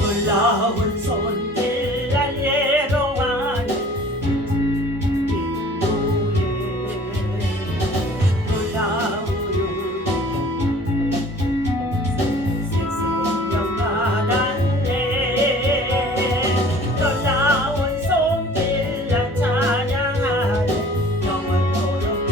놀라운 손길 날 예로하는 인도에 놀라운 새 생명 받았네. 놀라운 손길 날 찬양하네. 영원토록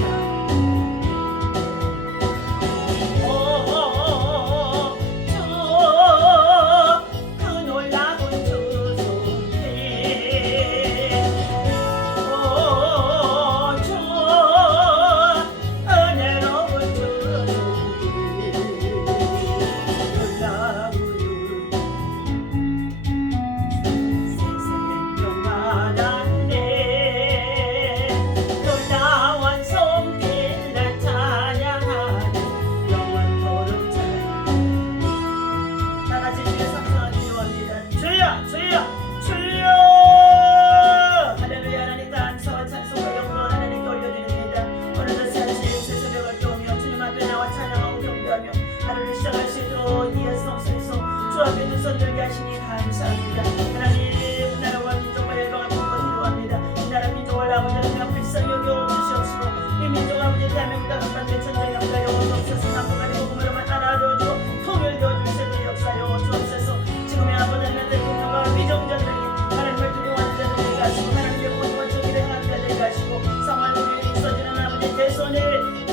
하루를 시작할 수 있도록 이어서 없으소 주 앞에 두 손 들게 하시니 감사합니다. 하나님 나라와 민족과 열방을 복받기로 합니다. 이 나라 민족을 아버지를 그냥 불쌍히 여겨 주시옵시고 이 민족 아버지 대한민국 땅을 만든 천장에 없다 영원히 없어서 남북한의 복음으로만 하나되어주고 통일되어 주시는 역사여 주옵소서. 지금의 아버지는 대통령과 비정전들이 하나님을 두려워하는 자들 되게 하시고 하나님의 모든 정의를 행하는 자들 되게 하시고 상황을 있어지는 아버지 대손을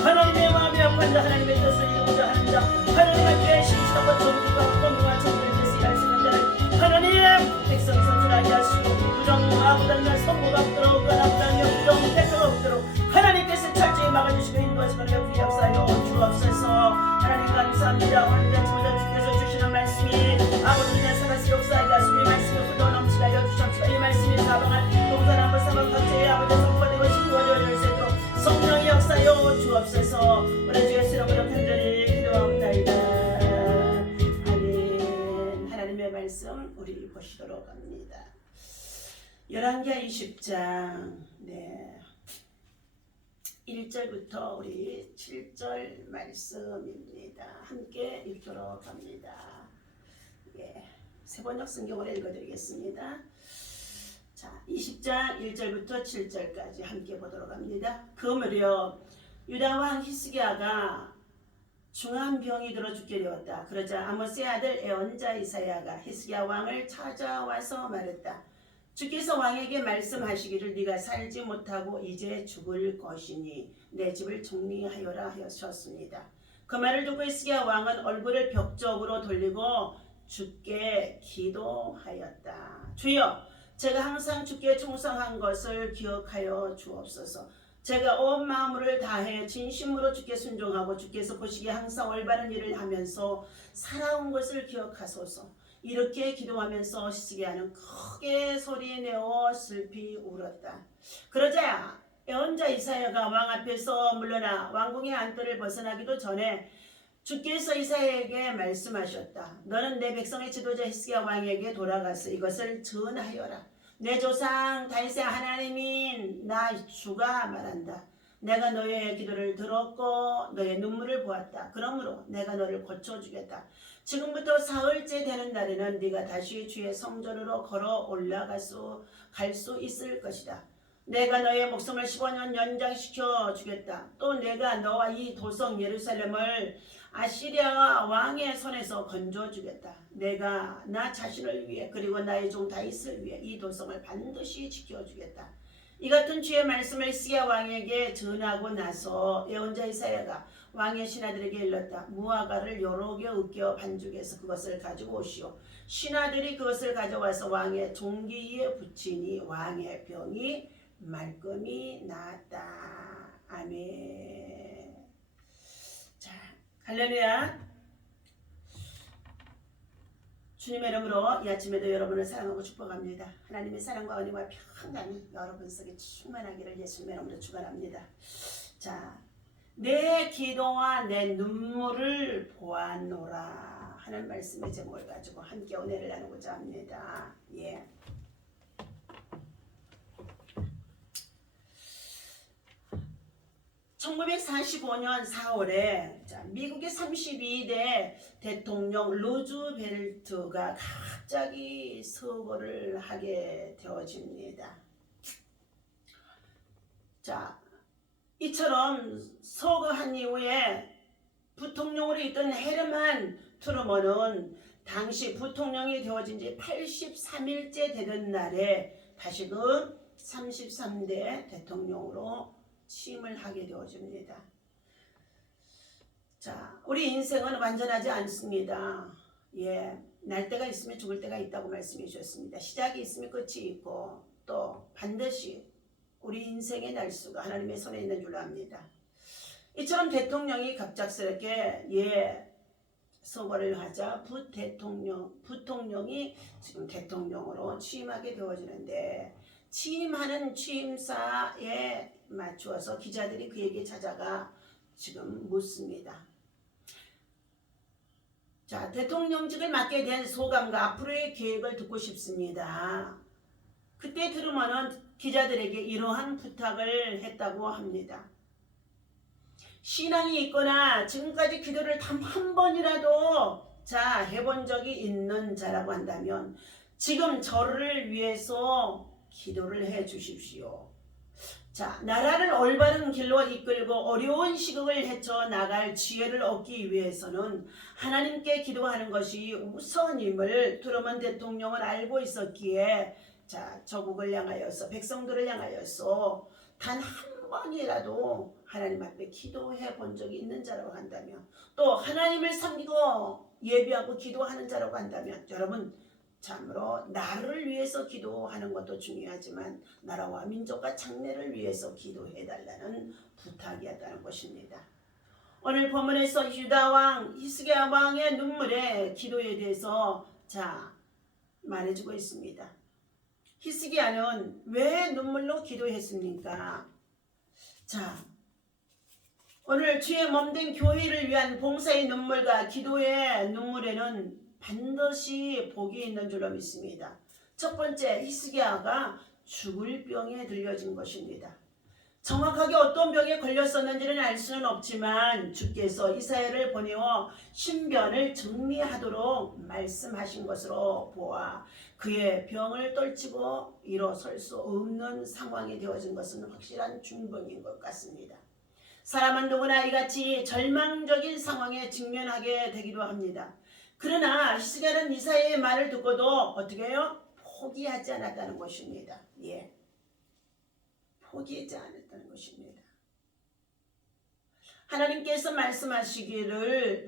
하나님의 마음이 아파한다. 하나님의 뜻을 이루고자 합니다. 하나님의 교회 신실하고 정직과 공평한 정부를 제시할 수 있는 자를 하나님 백성이 선출하게 하시고 부정하고다는 선고가 없도록 가나보다는 역경 대가가 없도록 하나님께서 철저히 막아주시고 인도하시고 옆에 역사여 주옵소서. 하나님 감사합니다. 오늘 아침마다 주께서 주시는 말씀이 아버지의 살아서 역사하게 하시고 이 말씀이 흘러 넘치게 하여 주옵소서. 이 말씀이 사방한 동산 한번 사방 각지의 아버지의 선포되고 신고되어 줄 수 있도록 성령의 역사여 주옵소서. 오늘 주의 쓰는 무력한 보도록 합니다. 열왕기하 20장 1절부터 우리 7절 말씀입니다. 함께 읽도록 합니다. 세번역 성경을 읽어드리겠습니다. 자, 20장 1절부터 7절까지 함께 보도록 합니다. 그 무렵 유다 왕 히스기야가 중한 병이 들어 죽게 되었다. 그러자 아모스의 아들 예언자 이사야가 히스기야 왕을 찾아와서 말했다. 주께서 왕에게 말씀하시기를 네가 살지 못하고 이제 죽을 것이니 내 집을 정리하여라 하셨습니다. 그 말을 듣고 히스기야 왕은 얼굴을 벽 쪽으로 돌리고 주께 기도하였다. 주여, 제가 항상 주께 충성한 것을 기억하여 주옵소서. 제가 온 마음을 다해 진심으로 주께 순종하고 주께서 보시기에 항상 올바른 일을 하면서 살아온 것을 기억하소서. 이렇게 기도하면서 히스기야는 크게 소리내어 슬피 울었다. 그러자 예언자 이사야가 왕 앞에서 물러나 왕궁의 안뜰을 벗어나기도 전에 주께서 이사야에게 말씀하셨다. 너는 내 백성의 지도자 히스기야 왕에게 돌아가서 이것을 전하여라. 내 조상 다윗의 하나님인 나 주가 말한다. 내가 너의 기도를 들었고 너의 눈물을 보았다. 그러므로 내가 너를 고쳐주겠다. 지금부터 사흘째 되는 날에는 네가 다시 주의 성전으로 걸어 올라갈 수 있을 것이다. 내가 너의 목숨을 15년 연장시켜 주겠다. 또 내가 너와 이 도성 예루살렘을 아시리아 왕의 손에서 건져주겠다. 내가 나 자신을 위해 그리고 나의 종 다윗을 위해 이 도성을 반드시 지켜주겠다. 이 같은 주의 말씀을 히스기야 왕에게 전하고 나서 예언자 이사야가 왕의 신하들에게 일렀다. 무화과를 여러 개 으깨어 반죽해서 그것을 가지고 오시오. 신하들이 그것을 가져와서 왕의 종기에 붙이니 왕의 병이 말끔히 나았다. 아멘. 자, 할렐루야. 주님의 이름으로 이 아침에도 여러분을 사랑하고 축복합니다. 하나님의 사랑과 은혜와 평강이 여러분 속에 충만하기를 예수님의 이름으로 축원합니다. 자, 내 기도와 내 눈물을 보았노라 하는 말씀의 제목을 가지고 함께 은혜를 나누고자 합니다. 1945년 4월에 미국의 32대 대통령 루즈벨트가 갑자기 서거를 하게 되어집니다. 자, 이처럼 서거한 이후에 부통령으로 있던 헤르만 트루먼은 당시 부통령이 되어진 지 83일째 되던 날에 다시금 33대 대통령으로 취임을 하게 되어집니다. 자, 우리 인생은 완전하지 않습니다. 날 때가 있으면 죽을 때가 있다고 말씀해 주셨습니다. 시작이 있으면 끝이 있고 또 반드시 우리 인생의 날수가 하나님의 손에 있는 줄로 압니다. 이처럼 대통령이 갑작스럽게 서거를 하자 부통령이 지금 대통령으로 취임하게 되어지는데 취임하는 취임사에 맞추어서 기자들이 그에게 찾아가 지금 묻습니다. 자, 대통령직을 맡게 된 소감과 앞으로의 계획을 듣고 싶습니다. 그때 트루먼은 기자들에게 이러한 부탁을 했다고 합니다. 신앙이 있거나 지금까지 기도를 단 한 번이라도 해본 적이 있는 자라고 한다면 지금 저를 위해서 기도를 해 주십시오. 자, 나라를 올바른 길로 이끌고 어려운 시국을 헤쳐나갈 지혜를 얻기 위해서는 하나님께 기도하는 것이 우선임을 트루먼 대통령은 알고 있었기에 저국을 향하여서 백성들을 향하여서 단 한 번이라도 하나님 앞에 기도해 본 적이 있는 자라고 한다면 또 하나님을 섬기고 예비하고 기도하는 자라고 한다면 여러분 참으로 나를 위해서 기도하는 것도 중요하지만 나라와 민족과 장래를 위해서 기도해달라는 부탁이었다는 것입니다. 오늘 본문에서 유다 왕 히스기야 왕의 눈물의 기도에 대해서 말해주고 있습니다. 히스기야는 왜 눈물로 기도했습니까? 오늘 주의 몸된 교회를 위한 봉사의 눈물과 기도의 눈물에는 반드시 복이 있는 줄로 믿습니다. 첫 번째, 히스기야가 죽을 병에 들려진 것입니다. 정확하게 어떤 병에 걸렸었는지는 알 수는 없지만 주께서 이사야를 보내어 신변을 정리하도록 말씀하신 것으로 보아 그의 병을 떨치고 일어설 수 없는 상황이 되어진 것은 확실한 중병인 것 같습니다. 사람은 누구나 이같이 절망적인 상황에 직면하게 되기도 합니다. 그러나 히스기야는 이사야의 말을 듣고도 어떻게 해요? 포기하지 않았다는 것입니다. 포기하지 않았다는 것입니다. 하나님께서 말씀하시기를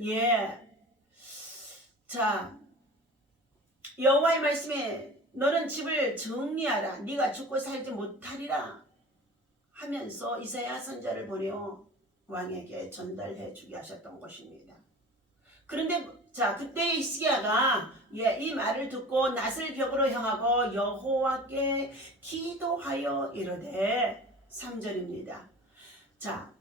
여호와의 말씀에 너는 집을 정리하라. 네가 죽고 살지 못하리라 하면서 이사야 선지자를 보내어 왕에게 전달해 주게 하셨던 것입니다. 그런데 그때 히스기야가 이 말을 듣고 낫을 벽으로 향하고 여호와께 기도하여 이르되 3절입니다.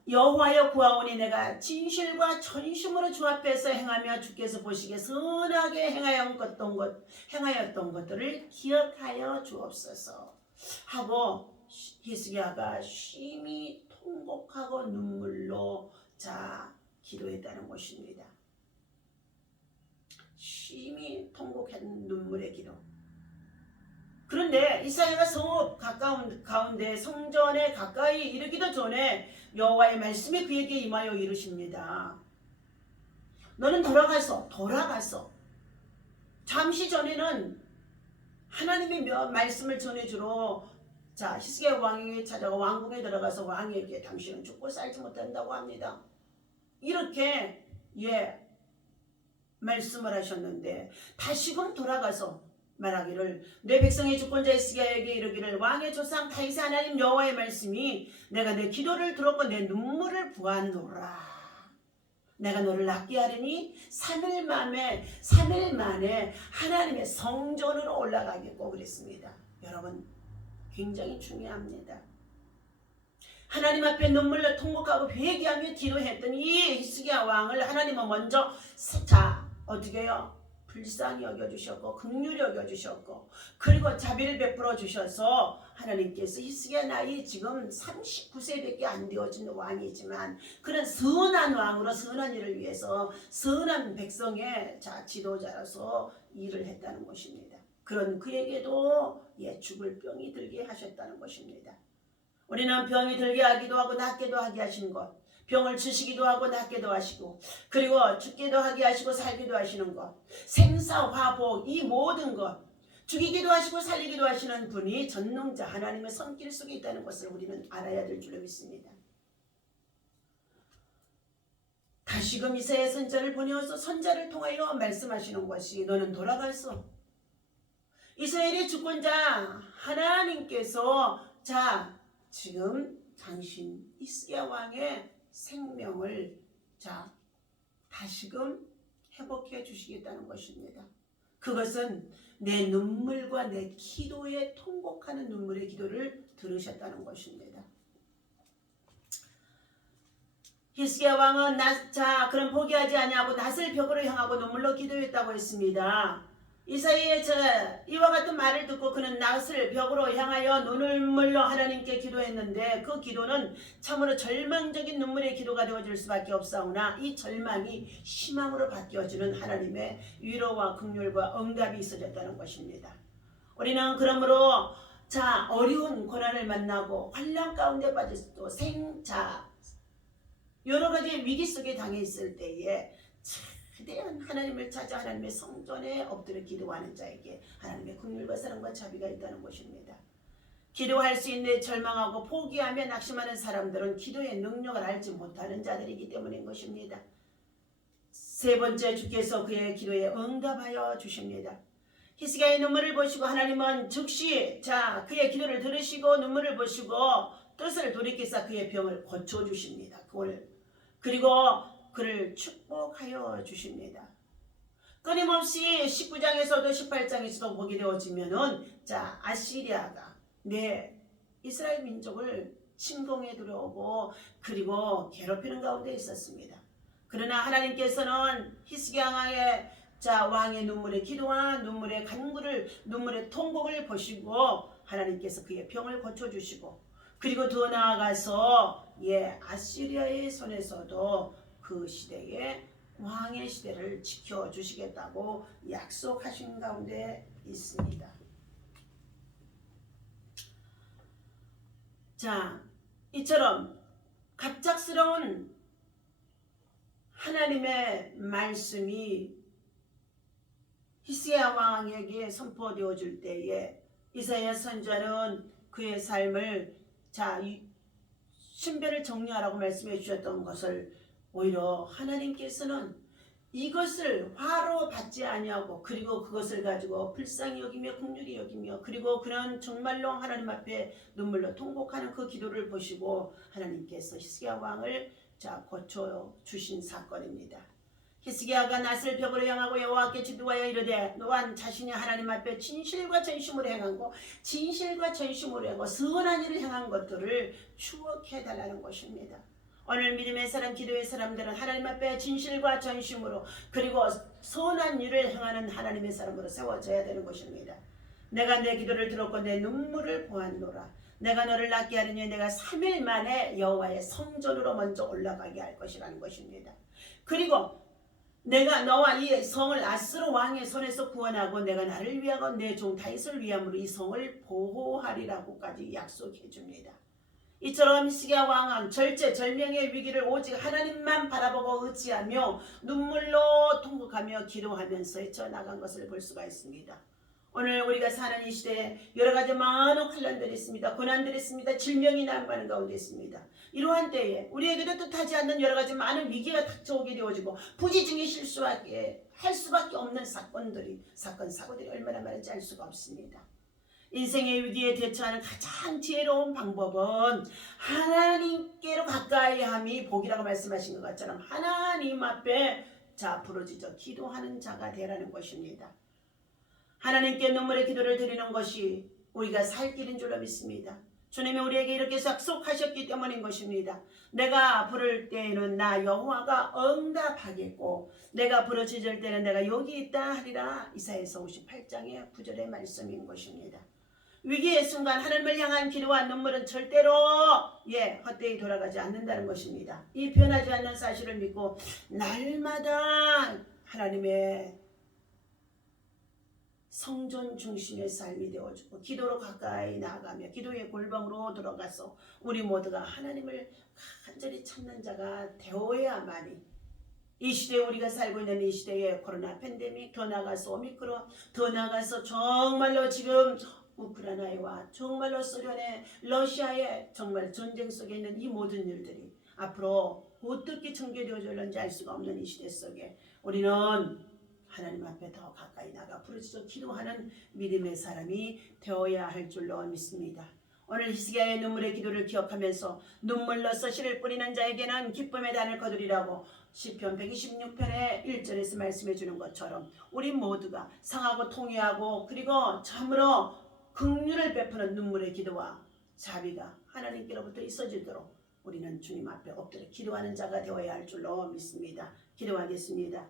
여호와여 구하오니 내가 진실과 전심으로 주 앞에서 행하며 주께서 보시기에 선하게 행하였던 것들을 기억하여 주옵소서 하고 히스기야가 심히 통곡하고 눈물로 기도했다는 것입니다. 심히 통곡한 눈물의 기도. 그런데 이사야가 성읍 가운데 성전에 가까이 이르기도 전에 여호와의 말씀이 그에게 임하여 이르십니다. 너는 돌아가서 잠시 전에는 하나님의 말씀을 전해주러 히스기야 왕에게 찾아가 왕궁에 들어가서 왕에게 당신은 죽고 살지 못한다고 합니다. 이렇게 말씀을 하셨는데 다시금 돌아가서 말하기를 내 백성의 주권자 히스기야에게 이르기를 왕의 조상 다윗의 하나님 여호와의 말씀이 내가 내 기도를 들었고 내 눈물을 보았노라. 내가 너를 낫게 하리니 3일 만에 하나님의 성전으로 올라가겠고 그랬습니다. 여러분 굉장히 중요합니다. 하나님 앞에 눈물로 통곡하고 회개하며 기도했던 이 히스기야 왕을 하나님은 먼저 어떻게 해요? 불쌍히 여겨주셨고 긍휼히 여겨주셨고 그리고 자비를 베풀어 주셔서 하나님께서 히스기야 나이 지금 39세밖에 안 되어진 왕이지만 그런 선한 왕으로 선한 일을 위해서 선한 백성의 지도자로서 일을 했다는 것입니다. 그런 그에게도 죽을 병이 들게 하셨다는 것입니다. 우리는 병이 들게 하기도 하고 낫게도 하게 하신 것, 병을 주시기도 하고 낫게도 하시고 그리고 죽게도 하게 하시고 살기도 하시는 것, 생사화복 이 모든 것 죽이기도 하시고 살리기도 하시는 분이 전능자 하나님의 손길 속에 있다는 것을 우리는 알아야 될 줄로 믿습니다. 다시금 이사야 선지자를 보내어서 선지자를 통하여 말씀하시는 것이 너는 돌아가서 이스라엘의 주권자 하나님께서 지금 당신 히스기야 왕의 생명을 다시금 회복해 주시겠다는 것입니다. 그것은 내 눈물과 내 기도에 통곡하는 눈물의 기도를 들으셨다는 것입니다. 히스기야 왕은 그럼 포기하지 아니하고 낫을 벽으로 향하고 눈물로 기도했다고 했습니다. 이사야의 이와 같은 말을 듣고 그는 낫을 벽으로 향하여 눈물로 하나님께 기도했는데 그 기도는 참으로 절망적인 눈물의 기도가 되어질 수밖에 없사오나 이 절망이 희망으로 바뀌어지는 하나님의 위로와 긍휼과 응답이 있어졌다는 것입니다. 우리는 그러므로 어려운 고난을 만나고 환난 가운데 빠질 또 여러 가지 위기 속에 당해 있을 때에 최대한 하나님을 찾아 하나님의 성전에 엎드려 기도하는 자에게 하나님의 긍휼과 사랑과 자비가 있다는 것입니다. 기도할 수 있는 절망하고 포기하며 낙심하는 사람들은 기도의 능력을 알지 못하는 자들이기 때문인 것입니다. 세 번째, 주께서 그의 기도에 응답하여 주십니다. 히스기야의 눈물을 보시고 하나님은 즉시 그의 기도를 들으시고 눈물을 보시고 뜻을 돌이키사 그의 병을 고쳐주십니다. 그리고 그를 축복하여 주십니다. 끊임없이 19장에서도 18장에서도 보게 되어지면은 아시리아가 이스라엘 민족을 침공해 들어오고 그리고 괴롭히는 가운데 있었습니다. 그러나 하나님께서는 히스기야 왕의 자, 왕의 눈물의 기도와 눈물의 간구를, 눈물의 통곡을 보시고 하나님께서 그의 병을 고쳐주시고, 그리고 더 나아가서 아시리아의 손에서도 그 시대에 왕의 시대를 지켜주시겠다고 약속하신 가운데 있습니다. 자, 이처럼 갑작스러운 하나님의 말씀이 히스기야 왕에게 선포되어질 때에 이사야 선지자는 그의 삶을 신별을 정리하라고 말씀해 주셨던 것을 오히려 하나님께서는 이것을 화로 받지 아니하고, 그리고 그것을 가지고 불쌍히 여기며 긍휼히 여기며, 그리고 그런 정말로 하나님 앞에 눈물로 통곡하는 그 기도를 보시고 하나님께서 히스기야 왕을 고쳐 주신 사건입니다. 히스기야가 낯을 벽으로 향하고 여호와께 기도하여 이르되, 너한 자신이 하나님 앞에 진실과 전심으로 행한 선한 일을 행한 것들을 추억해달라는 것입니다. 오늘 믿음의 사람, 기도의 사람들은 하나님 앞에 진실과 전심으로, 그리고 선한 일을 행하는 하나님의 사람으로 세워져야 되는 것입니다. 내가 내 기도를 들었고 내 눈물을 보았노라. 내가 너를 낫게 하리니 내가 3일 만에 여호와의 성전으로 먼저 올라가게 할 것이라는 것입니다. 그리고 내가 너와 이 성을 아스로 왕의 손에서 구원하고 내가 나를 위하고 내 종 다윗을 위함으로 이 성을 보호하리라고까지 약속해 줍니다. 이처럼 히스기야 왕은 절제절명의 위기를 오직 하나님만 바라보고 의지하며 눈물로 통곡하며 기도하면서 헤쳐나간 것을 볼 수가 있습니다. 오늘 우리가 사는 이 시대에 여러 가지 많은 환난들이 있습니다. 고난들이 있습니다. 질병이 난무하는 가운데 있습니다. 이러한 때에 우리에게도 뜻하지 않는 여러 가지 많은 위기가 닥쳐오게 되어지고 부지중에 실수하게 할 수밖에 없는 사건들이 얼마나 많은지 알 수가 없습니다. 인생의 위기에 대처하는 가장 지혜로운 방법은 하나님께로 가까이 함이 복이라고 말씀하신 것 것처럼 하나님 앞에 부르짖어 기도하는 자가 되라는 것입니다. 하나님께 눈물의 기도를 드리는 것이 우리가 살 길인 줄로 믿습니다. 주님이 우리에게 이렇게 약속하셨기 때문인 것입니다. 내가 부를 때에는 나 여호와가 응답하겠고 내가 부르짖을 때는 내가 여기 있다 하리라. 이사야서 58장의 9절의 말씀인 것입니다. 위기의 순간 하나님을 향한 기도와 눈물은 절대로 헛되이 돌아가지 않는다는 것입니다. 이 변하지 않는 사실을 믿고 날마다 하나님의 성전 중심의 삶이 되어주고 기도로 가까이 나아가며 기도의 골방으로 들어가서 우리 모두가 하나님을 간절히 찾는 자가 되어야만이 이 시대에 우리가 살고 있는 이 시대에 코로나 팬데믹, 더 나아가서 오미크론, 더 나아가서 정말로 지금 우크라이나와 정말로 소련의 러시아의 정말 전쟁 속에 있는 이 모든 일들이 앞으로 어떻게 전개되어질는지 알 수가 없는 이 시대 속에 우리는 하나님 앞에 더 가까이 나가 부르짖어 기도하는 믿음의 사람이 되어야 할 줄로 믿습니다. 오늘 히스기야의 눈물의 기도를 기억하면서 눈물로써 씨를 뿌리는 자에게는 기쁨의 단을 거두리라고 시편 126편의 1절에서 말씀해 주는 것처럼 우리 모두가 상하고 통회하고 그리고 참으로 긍휼을 베푸는 눈물의 기도와 자비가 하나님께로부터 있어지도록 우리는 주님 앞에 엎드려 기도하는 자가 되어야 할 줄로 믿습니다. 기도하겠습니다.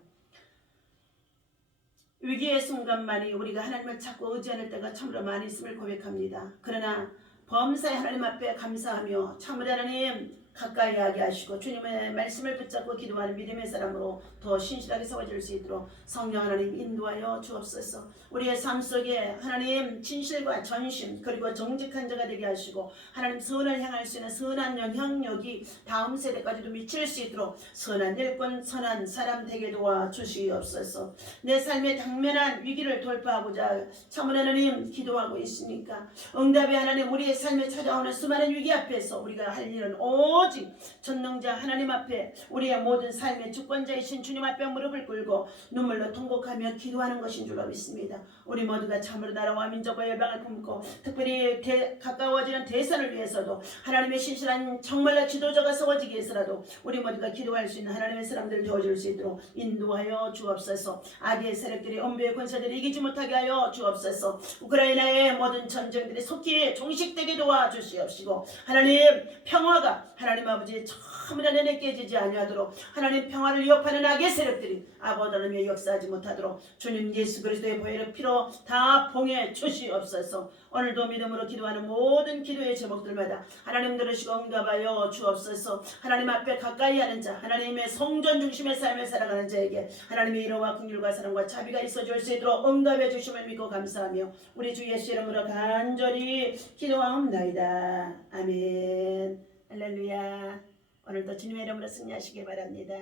위기의 순간만이 우리가 하나님을 찾고 의지하는 때가 참으로 많이 있음을 고백합니다. 그러나 범사의 하나님 앞에 감사하며 참으로 하나님 가까이 하게 하시고 주님의 말씀을 붙잡고 기도하는 믿음의 사람으로 더 신실하게 세워질 수 있도록 성령 하나님 인도하여 주옵소서. 우리의 삶 속에 하나님 진실과 전심 그리고 정직한 자가 되게 하시고 하나님 선을 향할 수 있는 선한 영향력이 다음 세대까지도 미칠 수 있도록 선한 일꾼 선한 사람 되게 도와주시옵소서. 내 삶의 당면한 위기를 돌파하고자 참으로 하나님 기도하고 있으니까 응답의 하나님 우리의 삶에 찾아오는 수많은 위기 앞에서 우리가 할 일은 오직 전능자 하나님 앞에 우리의 모든 삶의 주권자이신 주님 앞에 무릎을 꿇고 눈물로 통곡하며 기도하는 것인 줄로 믿습니다. 우리 모두가 참으로 나라와 민족과 열방을 품고 특별히 가까워지는 대선을 위해서도 하나님의 신실한 정말로 지도자가 세워지기 위해서라도 우리 모두가 기도할 수 있는 하나님의 사람들을 되어줄 수 있도록 인도하여 주옵소서. 악의 세력들이 엄부의 권세들이 이기지 못하게 하여 주옵소서. 우크라이나의 모든 전쟁들이 속히 종식되게 도와주시옵시고 하나님 평화가 하나님 아버지 참으로 내내 깨지지 아니하도록 하나님 평화를 위협하는 악의 세력들이 아버지 하나님의 역사하지 못하도록 주님 예수 그리스도의 보혈의 피로 다 봉해 주시옵소서. 오늘도 믿음으로 기도하는 모든 기도의 제목들마다 하나님 들으시고 응답하여 주옵소서. 하나님 앞에 가까이 하는 자, 하나님의 성전 중심의 삶을 살아가는 자에게 하나님의 이로와 긍휼과 사랑과 자비가 있어 줄 수 있도록 응답해 주심을 믿고 감사하며 우리 주 예수 이름으로 간절히 기도하옵나이다. 아멘. 할렐루야. 오늘도 주님의 이름으로 승리하시길 바랍니다.